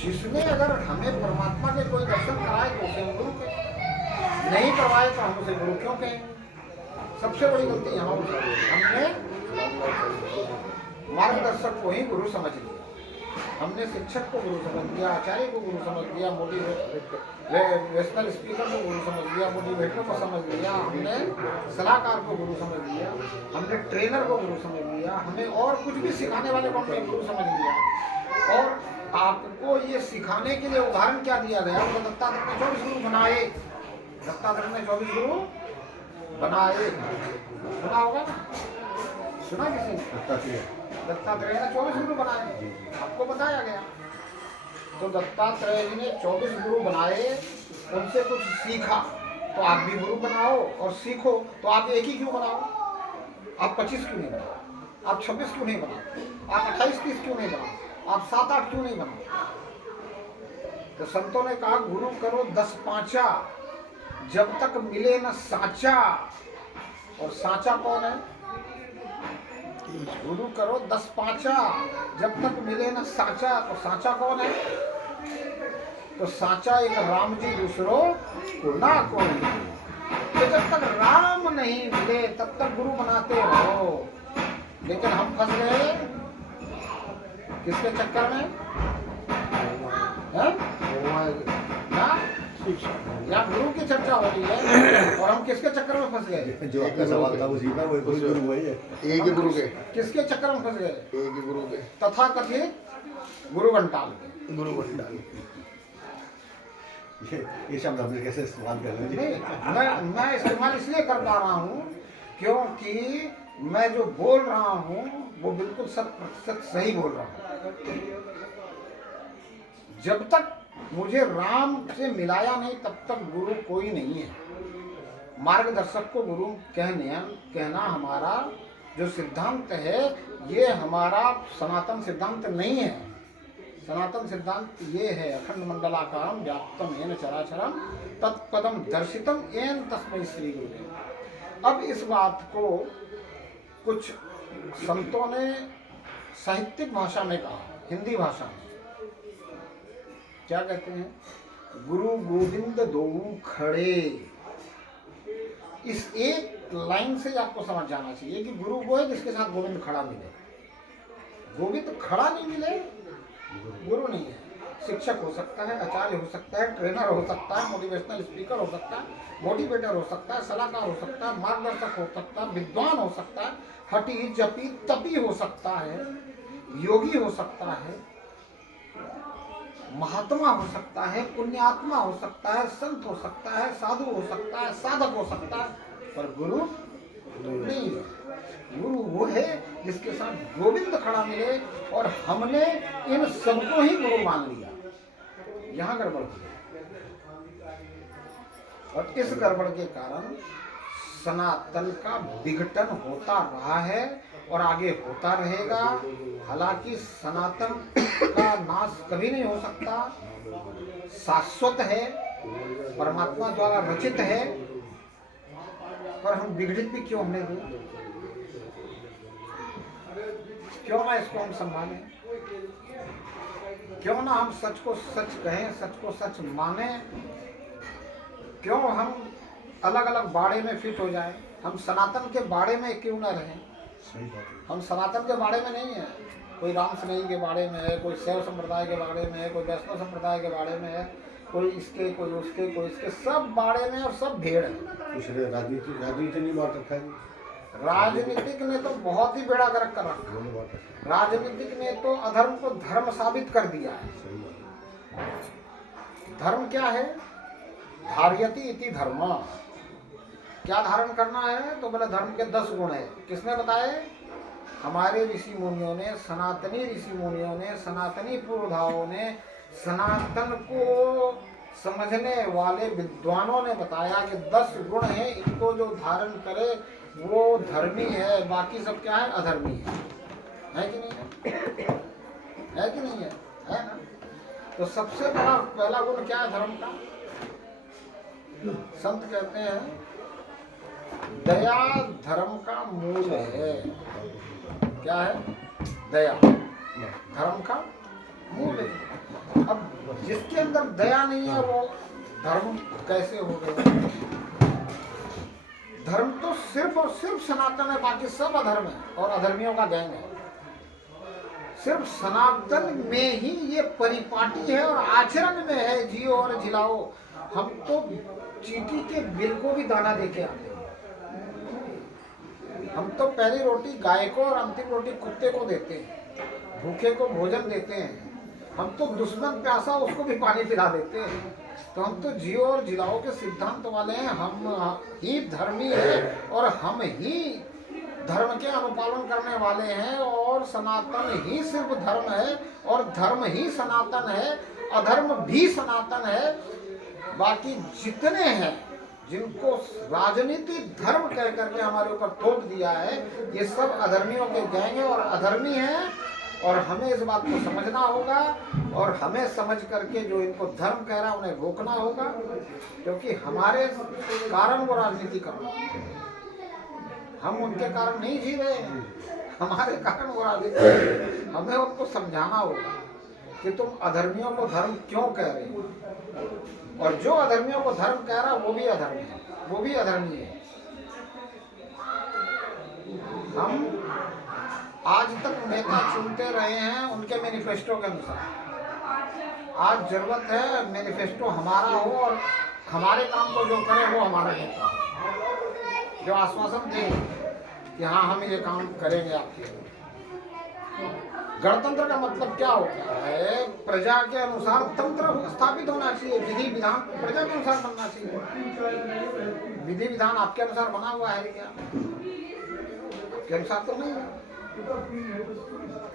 जिसने अगर हमें परमात्मा के कोई दर्शन कराए तो उसे हम गुरु कहें, नहीं करवाए तो हम उसे गुरु क्यों कहें? सबसे बड़ी गलती यहाँ हो जाती है, हमने मार्गदर्शक को ही गुरु समझ लिया, हमने शिक्षक को गुरु समझ लिया, आचार्य को गुरु समझ लिया, मोटिवेशनल स्पीकर को गुरु समझ लिया, मोटिवेटर को समझ लिया, हमने सलाहकार को गुरु समझ लिया, हमने ट्रेनर को गुरु समझ लिया, हमें और कुछ भी सिखाने वाले को हमने गुरु समझ लिया। और आपको ये सिखाने के लिए उदाहरण क्या दिया गया? तो दत्तात्रेय ने 24 गुरु बनाए, दत्तात्रेय ने 24 गुरु बनाए, सुना होगा ना? सुना किसी ने? दत्तात्रेय ने 24 गुरु बनाए, आपको बताया गया। तो दत्तात्रेय जी ने 24 गुरु बनाए, उनसे कुछ सीखा, तो आप भी गुरु बनाओ और सीखो। तो आप एक ही क्यों बनाओ? आप 25 क्यों नहीं बनाओ? आप 26 क्यों नहीं बनाओ? आप 28-30 क्यों नहीं बनाओ? आप 7-8 क्यों नहीं बनाओ? तो संतों ने कहा गुरु करो 10 पांचा, जब तक मिले न साचा। और साचा कौन है? गुरु करो 10 पांचा, जब तक मिले न साचा। तो साचा कौन है? तो साचा एक राम जी, दूसरों ना कोई। तो जब तक राम नहीं मिले तब तक गुरु बनाते रहो। लेकिन हम फंस गए किसके चक्कर में? ना यहाँ गुरु की चर्चा हो रही है और हम किसके चक्कर में फंस गए? जो आपका सवाल था उसी का, वही गुरु वही है। एक ही गुरु के, किसके चक्कर में फंस गए? एक ही गुरु के, तथा कथित गुरु घंटाल के। गुरु घंटाल। ये शब्द हमने कैसे इस्तेमाल कर रहे हैं? मैं इस्तेमाल इसलिए कर पा रहा हूँ क्योंकि मैं जो बोल रहा हूँ वो बिल्कुल 100% सही बोल रहा हूँ। जब तक मुझे राम से मिलाया नहीं तब तक गुरु कोई नहीं है। मार्गदर्शक को गुरु कहना हमारा जो सिद्धांत है, ये हमारा सनातन सिद्धांत नहीं है। सनातन सिद्धांत ये है, अखंड मंडलाकारम व्याप्तम येन चराचरम तत्पदम दर्शितम येन तस्मै श्री गुरुदेव। अब इस बात को कुछ संतों ने साहित्यिक भाषा में कहा, हिंदी भाषा में क्या कहते हैं? गुरु गोविंद दो खड़े। इस एक लाइन से आपको समझ जाना चाहिए कि गुरु वो है जिसके साथ गोविंद खड़ा मिले। गोविंद खड़ा नहीं मिले, गुरु नहीं है। शिक्षक हो सकता है, आचार्य हो सकता है, ट्रेनर हो सकता है, मोटिवेशनल स्पीकर हो सकता है, मोटिवेटर हो सकता है, सलाहकार हो सकता है, मार्गदर्शक हो सकता है, विद्वान हो सकता है, हठी जपी तपी हो सकता है, योगी हो सकता है, महात्मा हो सकता है, पुण्यात्मा हो सकता है, संत हो सकता है, साधु हो सकता है, साधक हो सकता है, पर गुरु नहीं है। गुरु वो है जिसके साथ गोविंद खड़ा मिले। और हमने इन सबको ही गुरु मान लिया, यहाँ गड़बड़ हो गई। और इस गड़बड़ के कारण सनातन का विघटन होता रहा है और आगे होता रहेगा। हालांकि सनातन का नाश कभी नहीं हो सकता, शाश्वत है, परमात्मा द्वारा रचित है, पर हम विघटित भी क्यों हमने दी? क्यों ना इसको हम संभालें? क्यों ना हम सच को सच कहें, सच को सच माने? क्यों हम अलग अलग बाड़े में फिट हो जाएं? हम सनातन के बाड़े में क्यों ना रहें? हम सनातन के बाड़े में नहीं है। कोई राम स्नेही के बारे में है, कोई शैव संप्रदाय के बारे में है, कोई वैष्णव संप्रदाय के बारे में है, कोई इसके कोई उसके कोई इसके, सब बारे में और सब भेड़ है। राजनीति नहीं बात रखा है। राजनीतिक ने तो बहुत ही बेड़ा गर्क कर रखा। राजनीतिक ने तो अधर्म को धर्म साबित कर दिया है। धर्म क्या है? धार्यति इति धर्म। क्या धारण करना है? तो बोले धर्म के 10 गुण है। किसने बताए? हमारे ऋषि मुनियों ने, सनातनी ऋषि मुनियों ने, सनातनी पुरोधाओं ने, सनातन को समझने वाले विद्वानों ने बताया कि 10 गुण हैं, इनको जो धारण करे वो धर्मी है, बाकी सब क्या है? अधर्मी है कि नहीं है? है कि नहीं है? है ना? तो सबसे बड़ा पहला गुण क्या है धर्म का? संत कहते हैं दया धर्म का मूल है। क्या है? दया धर्म का मूल है। अब जिसके अंदर दया नहीं है वो धर्म कैसे हो गया? धर्म तो सिर्फ और सिर्फ सनातन है, बाकी सब अधर्म है और अधर्मियों का गैंग है। सिर्फ सनातन में ही ये परिपाटी है और आचरण में है जियो और जिलाओ। हम तो चींटी के बिल को भी दाना देके आते हैं। हम तो पहली रोटी गाय को और अंतिम रोटी कुत्ते को देते हैं, भूखे को भोजन देते हैं। हम तो दुश्मन प्यासा उसको भी पानी पिला देते हैं। तो हम तो जियो और जिलाओ के सिद्धांत वाले हैं। हम ही धर्मी हैं और हम ही धर्म के अनुपालन करने वाले हैं और सनातन ही सिर्फ धर्म है और धर्म ही सनातन है, अधर्म भी सनातन है। बाकी जितने हैं जिनको राजनीति धर्म कह करके हमारे ऊपर थोप दिया है, ये सब अधर्मियों के गैंग हैं और अधर्मी हैं। और हमें इस बात को समझना होगा और हमें समझ करके जो इनको धर्म कह रहा है उन्हें रोकना होगा, क्योंकि हमारे कारण वो राजनीति कर रहे हैं। हम उनके कारण नहीं जी रहे हैं, हमारे कारण वो राजनीति। हमें उनको समझाना होगा कि तुम अधर्मियों को धर्म क्यों कह रहे हो, और जो अधर्मियों को धर्म कह रहा है वो भी अधर्मी है, वो भी अधर्मी है। हम आज तक नेता चुनते रहे हैं उनके मैनिफेस्टो के अनुसार। आज जरूरत है मैनिफेस्टो हमारा हो और हमारे काम को जो करे वो हमारा नेता, जो आश्वासन दे कि हाँ हम ये काम करेंगे आपके। गणतंत्र का मतलब क्या होता है? प्रजा के अनुसार तंत्र स्थापित होना चाहिए, विधि विधान प्रजा के अनुसार बनना चाहिए। विधि विधान आपके अनुसार बना हुआ है क्या? आपके अनुसार तो नहीं है।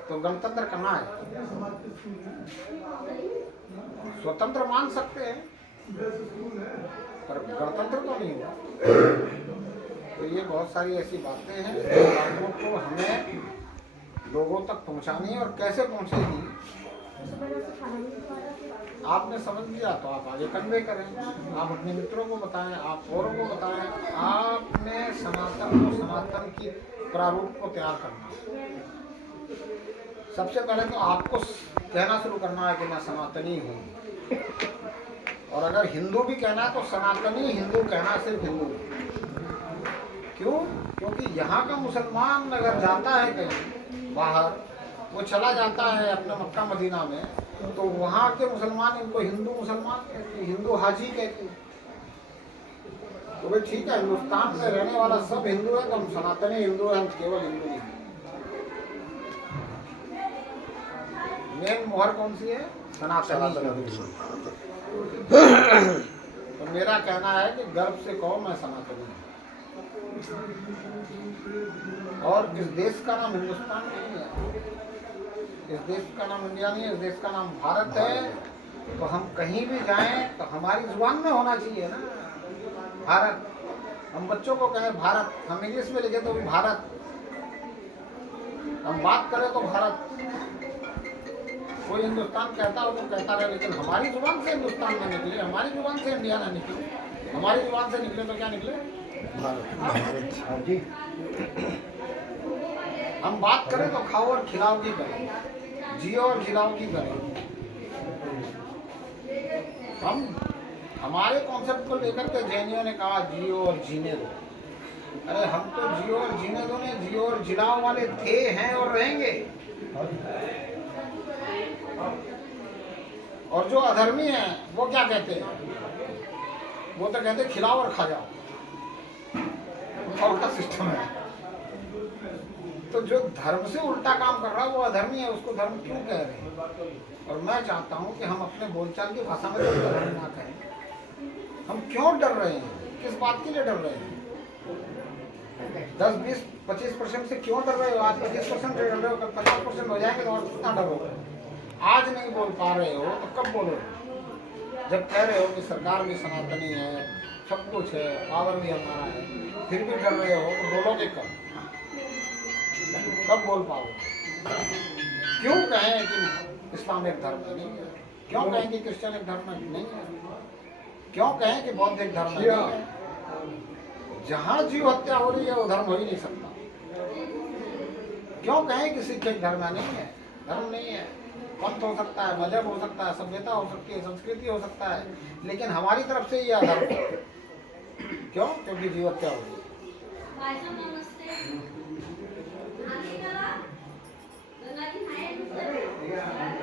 तो गणतंत्र करना है, स्वतंत्र मान सकते हैं पर गणतंत्र तो नहीं हुआ। तो ये बहुत सारी ऐसी बातें हैं जो को हमें लोगों तक पहुंचानी है। और कैसे पहुंचेगी आपने समझ लिया तो आप आगे कन्वे करें, आप अपने मित्रों को बताएं, आप औरों को बताएं। आपने सनातन को, सनातन की प्रारूप को तैयार करना। सबसे पहले तो आपको कहना शुरू करना है कि मैं सनातनी हूँ। और अगर हिंदू भी कहना है तो सनातनी हिंदू कहना, सिर्फ हिंदू। क्यों? क्योंकि यहाँ का मुसलमान अगर जाता है कहीं बाहर, वो चला जाता है अपने मक्का मदीना में, तो वहाँ के मुसलमान इनको हिंदू मुसलमान कहते, हिंदू हाजी कहते। तो भाई ठीक है, हिंदुस्तान में रहने वाला सब हिंदू है तो हम सनातनी हिंदू हैं, हम केवल हिंदू नहीं। मेन मोहर कौन सी है? सनातनी। तो मेरा कहना है कि गर्व से कहो मैं सनातनी हूँ। और इस देश का नाम हिंदुस्तान नहीं है, इस देश का नाम इंडिया नहीं है, इस देश का नाम भारत है। तो हम कहीं भी जाएं तो हमारी जुबान में होना चाहिए ना भारत। हम बच्चों को कहें भारत, हम इंग्लिश में लिखे तो भी भारत, हम बात करें तो भारत। कोई हिंदुस्तान कहता हो तो कहता रहे, लेकिन हमारी जुबान से हिंदुस्तान ना निकले, हमारी जुबान से इंडिया ना निकले, हमारी जुबान से निकले तो क्या निकले? भारत। जी, हम बात करें तो खाओ और खिलाओ की करें, जियो और जिलाओ की करें। हम हमारे कॉन्सेप्ट को लेकर के जैनियों ने कहा जियो और जीने दो। अरे हम तो जियो और जीने दो ने जियो और जिलाओ वाले थे, हैं और रहेंगे। और जो अधर्मी हैं वो क्या कहते हैं? वो तो कहते खिलाओ और खा जाओ, और का सिस्टम है। तो जो धर्म से उल्टा काम कर रहा है वो अधर्मी है, उसको धर्म क्यों कह रहे हैं? और मैं चाहता हूँ कि हम अपने बोलचाल की भाषा में धर्म ना कहें। हम क्यों डर रहे हैं? किस बात के लिए डर रहे हैं? 10, 20, 25% से क्यों डर रहे हो? आज 25% डर रहे हो, कल 50% हो जाएंगे तो और कितना डरोगे? आज नहीं बोल पा रहे हो तो कब बोलोगे? जब कह रहे हो कि सरकार भी सनातनी है, सब कुछ है, पावर भी हमारा है, फिर भी डर रहे हो तो बोलोगे कब? कब बोल पाओगे? क्यों कहें कि इस्लाम एक धर्म नहीं है? क्यों कहें कि क्रिश्चियन एक धर्म नहीं है? क्यों कहें कि बौद्ध एक धर्म नहीं है? जहाँ जीव हत्या हो रही है वो धर्म हो ही नहीं सकता। क्यों कहें कि सिख एक धर्म नहीं है? धर्म नहीं है। पंथ हो सकता है, मजहब हो सकता है, सभ्यता हो सकती है, संस्कृति हो सकता है, लेकिन हमारी तरफ से ये अधर्म है। क्यों? क्योंकि जीवत्या होगी।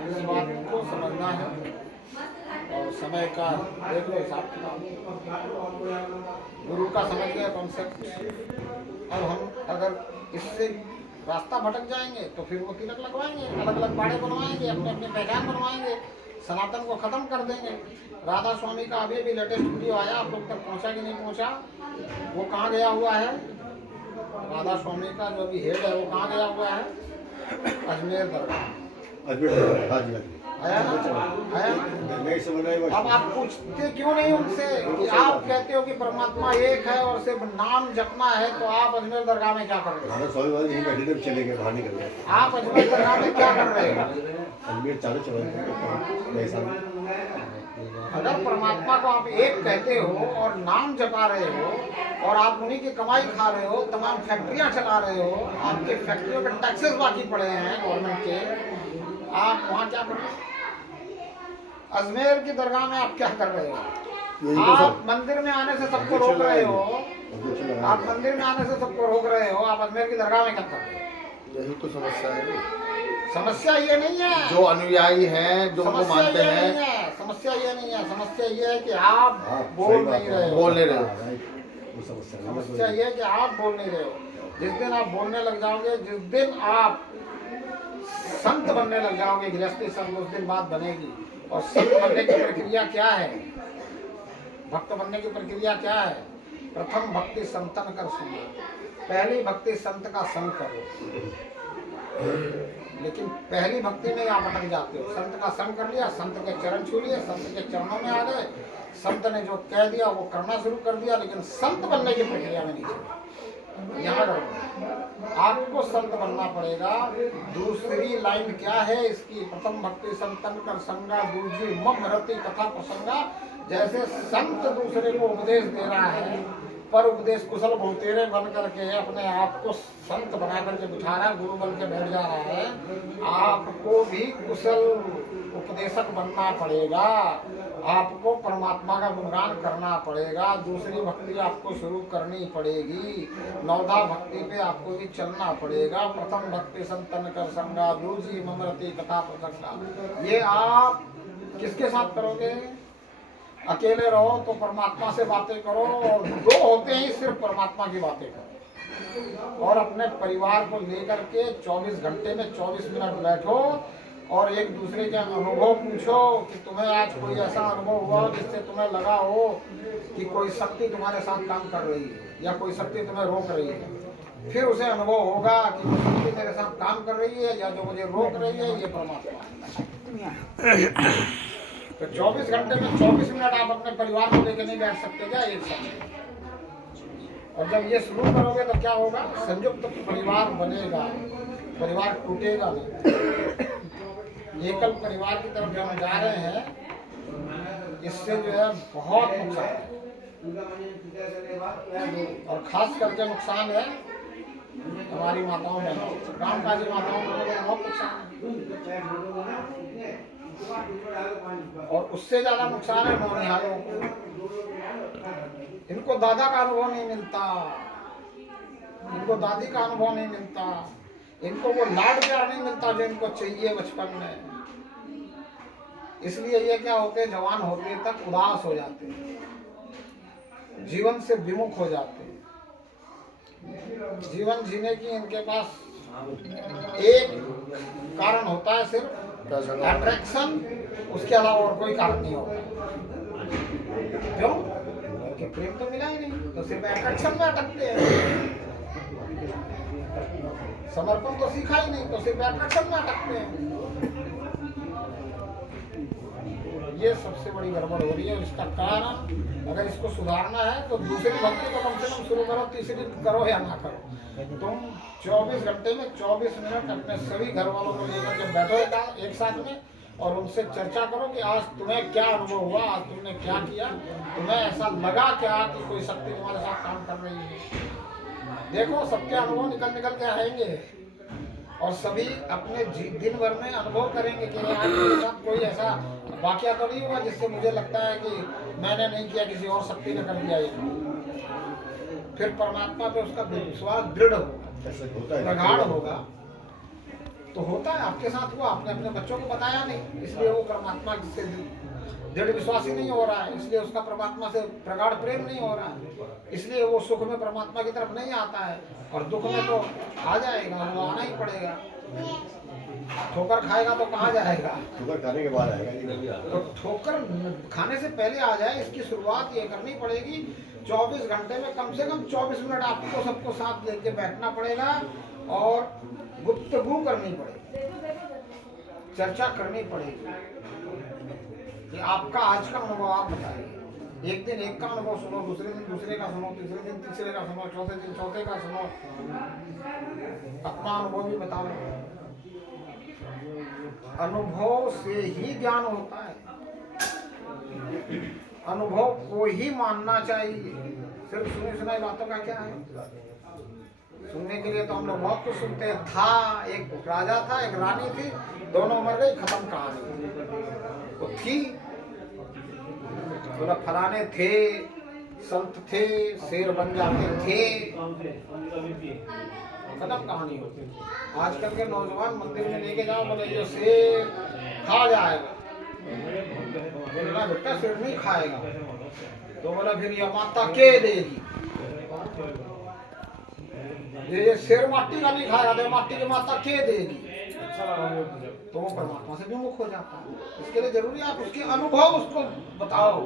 इस बात को समझना है और समय का देख लो हिसाब किताब। गुरु का समझ गए कॉन्सेप्ट। अब हम अगर इससे रास्ता भटक जाएंगे तो फिर वो तिलक लगवाएंगे, अलग अलग बाड़े बनवाएंगे, अपने अपने पहचान बनवाएंगे, सनातन को खत्म कर देंगे। राधा स्वामी का अभी भी लेटेस्ट वीडियो आया, आप लोग तक पहुंचा कि नहीं पहुंचा? वो कहाँ गया हुआ है? राधा स्वामी का जो अभी हेड है वो कहाँ गया हुआ है? अजमेर दरगाह। अजमेर, हाँ जी, हाँ जी। आया ना? आया ना? नहीं समझ आई अब आप पूछते क्यों नहीं उनसे कि आप कहते हो कि परमात्मा एक है और सिर्फ नाम जपना है, तो आप अजमेर दरगाह में क्या कर रहे हो? राधा स्वामी वाले यहीं बैठे थे, चले गए, बाहर निकल गए। आप अजमेर दरगाह में क्या कर रहे हो? अजमेर चालू चला नए साल में। अगर परमात्मा को आप एक कहते हो और नाम जपा रहे हो और आप उन्हीं की कमाई खा रहे हो, तमाम फैक्ट्रियां चला रहे हो, आपके फैक्ट्रियों के टैक्सेस बाकी पड़े हैं गवर्नमेंट के, आप वहाँ क्या कर रहे हो? अजमेर की दरगाह में आप क्या कर रहे हो? आप मंदिर में आने से सबको रोक रहे हो, आप मंदिर में आने से सबको रोक रहे हो, आप अजमेर की दरगाह में क्या कर रहे हो? यही तो समस्या है। समस्या ये नहीं है, जो अनुयायी हैं, जो उनको समस्या मानते ये हैं, नहीं है, समस्या ये नहीं है, समस्या ये है कि आप बोल नहीं रहे हो। बोल नहीं रहे हो। वो समस्या नहीं है। समस्या ये है कि आप बोल नहीं रहे हो। जिस दिन आप बोलने लग जाओगे, जिस दिन आप संत बनने लग जाओगे, गृहस्थी संत, उस दिन बात बनेगी। और संत बनने की प्रक्रिया क्या है? भक्त बनने की प्रक्रिया क्या है? प्रथम भक्ति संतन कर सुनो। पहली भक्ति संत का संग करो। लेकिन पहली भक्ति में आप अटक जाते हो। संत का संग कर लिया, संत के चरण छू लिए, संत के चरणों में आ गए, संत ने जो कह दिया वो करना शुरू कर दिया, लेकिन संत बनने की प्रक्रिया में नहीं चले। यहाँ आपको संत बनना पड़ेगा। दूसरी लाइन क्या है इसकी? प्रथम भक्ति संतन कर संगा, दूसरी मम रति कथा प्रसंगा। जैसे संत दूसरे को उपदेश दे रहा है, पर उपदेश कुशल बहुतेरे बन करके अपने आप को संत बना करके बिठा रहा है, गुरु बन के बैठ जा रहा है। आपको भी कुशल उपदेशक बनना पड़ेगा, आपको परमात्मा का गुणगान करना पड़ेगा। दूसरी भक्ति आपको शुरू करनी पड़ेगी, नवधा भक्ति पे आपको भी चलना पड़ेगा। प्रथम भक्ति संतन कर संगा, दूसरी ममरती कथा प्रसंगा। ये आप किसके साथ करोगे? अकेले रहो तो परमात्मा से बातें करो, और दो होते ही सिर्फ परमात्मा की बातें करो। और अपने परिवार को लेकर के 24 घंटे में 24 मिनट बैठो और एक दूसरे के अनुभव पूछो कि तुम्हें आज कोई ऐसा अनुभव हुआ जिससे तुम्हें लगा हो कि कोई शक्ति तुम्हारे साथ काम कर रही है या कोई शक्ति तुम्हें रोक रही है। फिर उसे अनुभव होगा कि कोई शक्ति मेरे साथ काम कर रही है या जो मुझे रोक रही है ये परमात्मा है। तो 24 घंटे में 24 मिनट आप अपने परिवार को लेकर नहीं बैठ सकते क्या एक समय? और जब ये शुरू करोगे तो क्या होगा? संयुक्त परिवार बनेगा, परिवार टूटेगा नहीं। एकल परिवार की तरफ जो हम जा रहे हैं, इससे जो है बहुत नुकसान है, और खास करके नुकसान है हमारी माताओं में, कामकाजी माताओं में बहुत नुकसान है। और उससे ज्यादा नुकसान है नौनिहालों को। इनको दादा का अनुभव नहीं मिलता, इनको दादी का अनुभव नहीं मिलता, इनको वो लाड प्यार नहीं मिलता जो इनको चाहिए बचपन में। इसलिए ये क्या होते हैं, जवान होते तक उदास हो जाते हैं, जीवन से विमुख हो जाते हैं। जीवन जीने की इनके पास एक कारण होता है, सिर्फ अट्रैक्शन, उसके अलावा और कोई कारण नहीं होता। क्यों? क्योंकि प्रेम तो मिला ही नहीं, तो सिर्फ अट्रैक्शन में अटकते हैं। समर्पण तो सीखा ही नहीं, तो सिर्फ अट्रैक्शन में अटकते हैं। ये सबसे बड़ी गड़बड़ हो रही है। इसका कारण अगर इसको सुधारना है तो दूसरी भक्ति को कम से कम शुरू करो, तीसरी करो या ना करो। तुम 24 घंटे में 24 मिनट अपने सभी घर वालों को लेकर के बैठो एक साथ में और उनसे चर्चा करो कि आज तुम्हें क्या अनुभव हुआ, आज तुमने क्या किया, तुम्हें ऐसा लगा क्या कि कोई शक्ति तुम्हारे साथ काम कर रही है। देखो सबके अनुभव निकल के आएंगे और सभी अपने दिन भर में अनुभव करेंगे कि आज मेरे साथ कोई ऐसा वाकया तो नहीं हुआ जिससे मुझे लगता है कि मैंने नहीं किया, किसी और शक्ति ने कर दिया ये। फिर परमात्मा पे उसका विश्वास दृढ़ होगा, ऐसा होता है, प्रगाढ़ होगा। तो होता है, आपके साथ हुआ, आपने अपने बच्चों को बताया नहीं, इसलिए वो परमात्मा से दृढ़ विश्वास ही नहीं हो रहा है, इसलिए उसका परमात्मा से प्रगाढ़ प्रेम नहीं हो रहा है, इसलिए वो सुख में परमात्मा की तरफ नहीं आता है, और दुख में तो आ जाएगा, वो आना ही पड़ेगा। ठोकर खाएगा तो कहाँ जाएगा? शुगर खाने के बाद आएगा। तो ठोकर खाने से पहले आ जाए, इसकी शुरुआत ये करनी पड़ेगी। 24 घंटे में कम से कम 24 मिनट आपको सबको साथ लेके बैठना पड़ेगा और गुफ्तगू करनी पड़ेगी, चर्चा करनी पड़ेगी कि आपका आज का अनुभव आप बताइए। एक दिन एक का अनुभव सुनो, दूसरे दिन दूसरे का सुनो, तीसरे दिन तीसरे का सुनो, चौथे दिन चौथे का सुनो, अपना अनुभव भी बताओ। अनुभव से ही ज्ञान होता है, अनुभव को ही मानना चाहिए। सिर्फ सुनी सुनाई बातों का क्या है? सुनने के लिए तो हम लोग बहुत कुछ सुनते हैं। था एक राजा था, एक रानी थी, दोनों मर गई, खत्म कहानी। तो थी, बोला फलाने थे, संत थे, शेर बन जाते थे, खत्म कहानी होती। आजकल के नौजवान मंदिर में लेके जाओ, बोले ये शेर खा जाएगा, बोला बेटा शेर नहीं खाएगा, तो बोला फिर ये माता के देगी, ये शेर माटी का नहीं खाएगा, तो माटी की माता के देगी, तो वो परमात्मा से विमुख हो जाता है। इसके लिए जरूरी आप उसके अनुभव उसको बताओ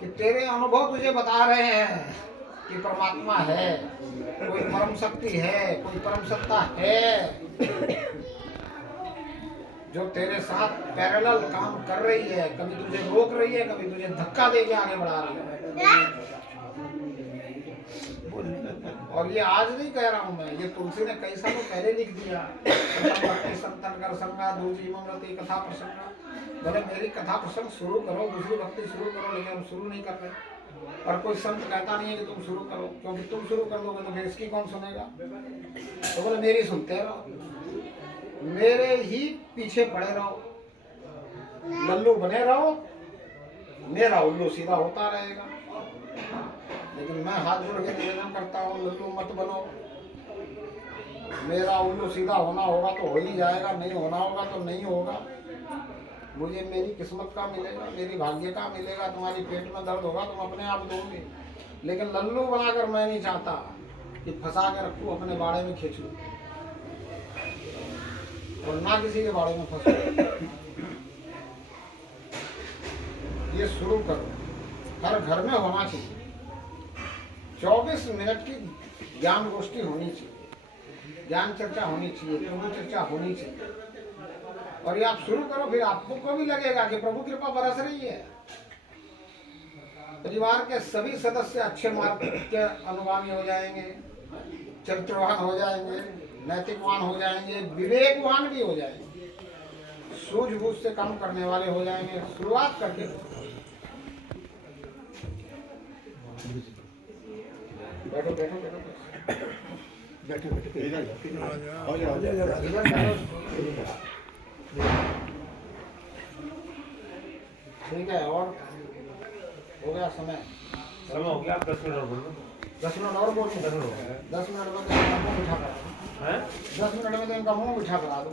कि तेरे अनुभव तुझे बता रहे हैं कि परमात्मा है, कोई परम शक्ति है, कोई परम सत्ता है जो तेरे साथ पैरेलल काम कर रही है, कभी तुझे रोक रही है, कभी तुझे धक्का दे के आगे बढ़ा रही है। और ये आज नहीं कह रहा हूँ मैं, ये तुलसी ने कई सालों पहले लिख दिया। संतन कर संगा दूजी ममरती कथा प्रसंग, बोले मेरी कथा प्रसंग शुरू करो, दूसरी भक्ति शुरू करो, लेकिन हम शुरू नहीं कर रहे। और कोई संत कहता नहीं है कि तुम शुरू करो, क्योंकि तुम शुरू कर दोगे तो फिर इसकी कौन सुनेगा? तो बोले मेरी सुनते रहो, मेरे ही पीछे पड़े रहो, लल्लू बने रहो, मेरा उल्लू सीधा होता रहेगा। लेकिन मैं हाथ जोड़ के निवेदन करता हूँ, लल्लू मत बनो। मेरा उल्लू सीधा होना होगा तो हो ही जाएगा, नहीं होना होगा तो नहीं होगा। मुझे मेरी किस्मत का मिलेगा, मेरी भाग्य का मिलेगा। तुम्हारी पेट में दर्द होगा तुम अपने आप दोगे, लेकिन लल्लू बनाकर मैं नहीं चाहता कि फंसा के रखूँ, अपने बाड़े में खींच लूँ और ना किसी के बाड़े में फंसू। ये शुरू करो, हर घर में होना चाहिए। 24 मिनट की ज्ञान गोष्ठी होनी चाहिए, ज्ञान चर्चा होनी चाहिए, प्रभु चर्चा होनी चाहिए। और ये आप शुरू करो, फिर आपको भी लगेगा कि प्रभु कृपा बरस रही है। परिवार के सभी सदस्य अच्छे मार्ग के अनुगामी हो जाएंगे, चरित्रवान हो जाएंगे, नैतिकवान हो जाएंगे, विवेकवान भी हो जाएंगे, सूझबूझ से काम करने वाले हो जाएंगे। शुरुआत करके बैठो बैठो बैठो ठीक है। और हो गया समय हो गया। 10 मिनट और बोलो। 10 मिनट और बोलो। 10 मिनट में तो इनका मुंह बिठा करा, 10 मिनट में तो इनका मुंह बिठा करा दो।